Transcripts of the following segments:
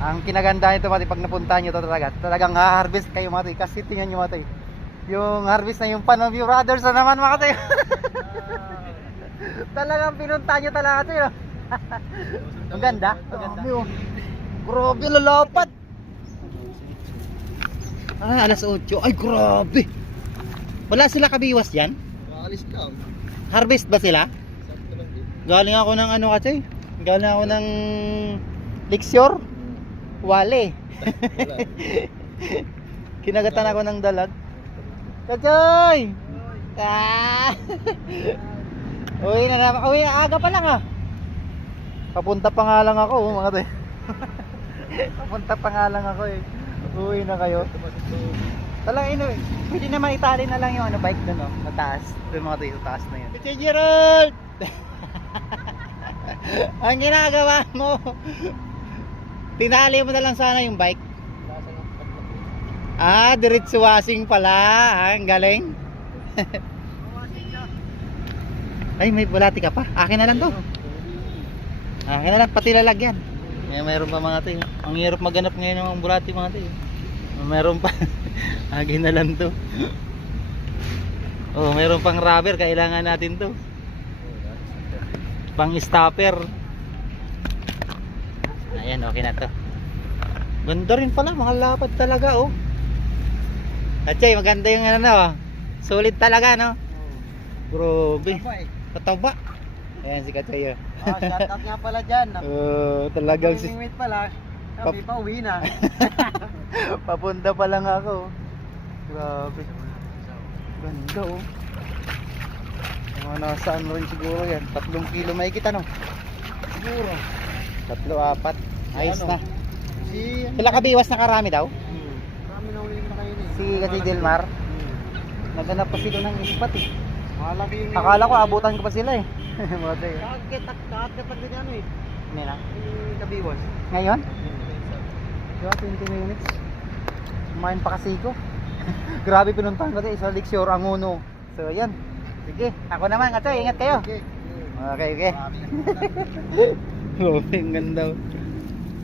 Ang kinaganda nito mga tay, pag napuntahan nyo to talagang ha-harvest kayo mga tay. Kasi tingnan nyo mga tay, yung harvest na yung pan of your brothers na naman mga tay. Talagang pinuntahan nyo talaga tay. Ang ganda, ang ganda. Grabe, lalapat. Alas 8. Ay, grabe. Wala sila kabiwas yan? Alis lang. Harvest ba sila? Sakto lang din. Galing ako ng ano kasi. Galing ako ng Lixior. Wale. Wala. Kinagatan ako ng dalag. Kachay! Ah! Uwi na naman. Uwi na, aga pa lang ah. Papunta pa nga lang ako mga te. Papunta pa nga lang ako eh. Uwi na kayo. Talagang pwede naman itali na lang yung ano, bike doon oh, sa taas. Doon mga tayo sa taas na yun. Kuya Gerald! Ang ginagawa mo, tinali mo na lang sana yung bike. Ah, diretso washing pala. Ah, ang galing. Ay, may bulati ka pa. Akin na lang to. Akin na lang, pati lalagyan. Mayroon pa mga tayo. Ang hirap maghanap ngayon ng bulati mga tayo. Mayroon pa. Akin na lang to. Oh, mayroon pang rubber, kailangan natin to. Pang stopper. Ayan, okay na to. Ganda rin pala, mga lapad talaga oh. Atchay, maganda yung ano no. Solid talaga no. Grabe. Tataba. Ayan si Katay. Shout out nga pala dyan. Talagang si Wait pala. Kami pa uwi na. papunta pa lang ako. Grabe. Ganda oh. Mga nasa ano rin siguro yan. 3 kilo may kita no. Siguro. 3, 4. Ayos Ano? na. Si Sila kabiwas na karami daw. Kami na ulit na kayo eh. Si Katay Delmar. Naganap pa sila ng ispat eh. Malaki yung Akala ko abutan ko pa sila eh. Mga tayo. Kakatapat din ano eh. Hindi na. Yung kabiwas. Ngayon? Diba, 20 minutes. Kumain pa kasi ko. Grabe pinuntahan ko tayo sa Lixior, Anguno. So yan. Sige, ako naman Katay, ingat kayo. Okay. Okay. Grabe, ang ganda.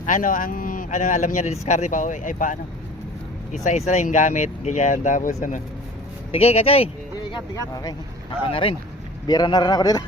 Ano, alam niya na discarte pa uwi, ay paano? Isa-isa lang yung gamit, ganyan, tapos ano. Sige, Katay. Ingat. Okay, ako na rin. Bira na rin ako dito.